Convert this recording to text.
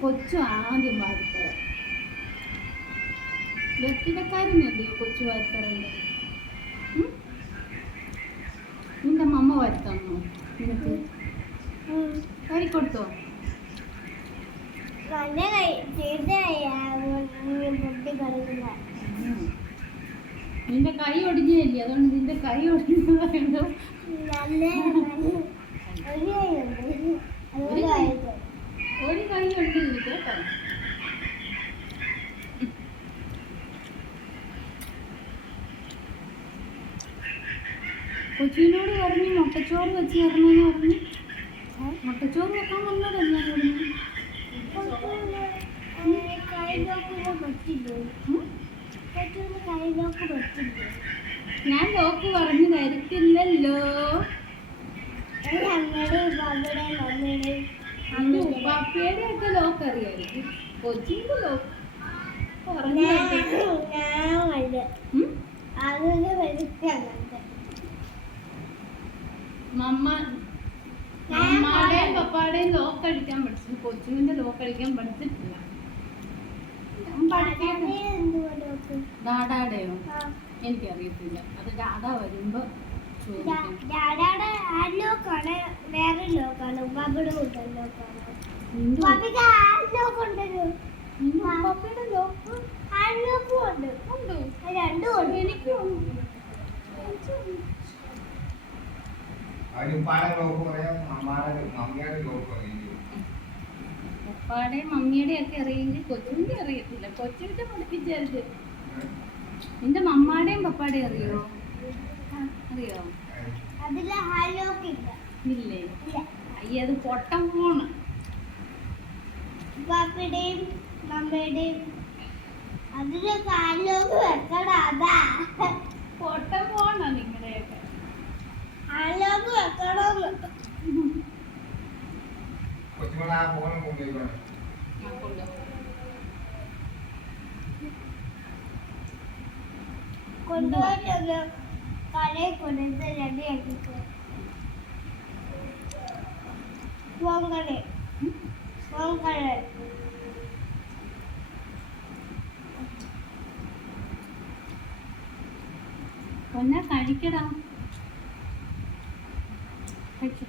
കൊച്ചു ആദ്യം വാരിത്തരാം. ബർത്ത്ഡേക്കാരനല്ലയോ കൊച്ചു വാരിത്തരേണ്ടത്? നിന്റെ മമ്മ വാരിത്തന്നോ നിനക്ക്? വാരിക്കൊടുത്തോ? നിന്റെ കൈ ഒടിഞ്ഞല്ലേ, അതുകൊണ്ട് നിന്റെ കൈ ഒടിഞ്ഞതോ? ഒരു കൈ ഉണ്ട് കേട്ടോ. കൊച്ചിനോട് പറഞ്ഞു മുട്ടച്ചോറ് വെച്ച് തരണമെന്ന് പറഞ്ഞു. മുട്ടച്ചോറ് വെക്കാൻ വന്നതല്ല ഇവിടുന്ന്. ഞാൻ ലോക്ക് പറഞ്ഞു തരത്തില്ലല്ലോ. ഉപ്പാപ്പയുടെ ഒക്കെ ലോക്ക് അറിയായിരിക്കും, കൊച്ചിന്റെ ലോക്ക് പറഞ്ഞു. മമ്മയുടെയും പപ്പായുടെയും ലോക്ക് അടിക്കാൻ പഠിച്ചു, കൊച്ചുവിന്റെ ലോക്ക് അടിക്കാൻ പഠിച്ചിട്ടില്ല. ഡാഡാടെയോ? എനിക്കറിയത്തില്ല, അത് ഡാഡ വരുമ്പോ പപ്പാടെയും മമ്മിയുടെയും ഒക്കെ അറിയെങ്കിൽ കൊച്ചിന്റെ അറിയത്തില്ല. കൊച്ചിന്റെ പഠിപ്പിച്ചത്. നിന്റെ മമ്മാടെയും പപ്പാടെയും അറിയോ? അറിയോ? ഇല്ലേ? അയ്യത് പൊട്ടം ഫോണ്. പപ്പയുടെയും മമ്മയുടെയും അതിലെ കാലിലോക്ക് വെക്കണം. അതാ പൊട്ടം ഫോണാ നിങ്ങളുടെയൊക്കെ. ആലോക്ക് വെക്കണോന്ന് കൊണ്ടുപോയിട്ട് കടയിൽ കൊണ്ടുവന്ന് റെഡിയാക്കിക്കോ. ഫോങ്കട പൊന്നാ കഴിക്കടാ. കഴിച്ചു.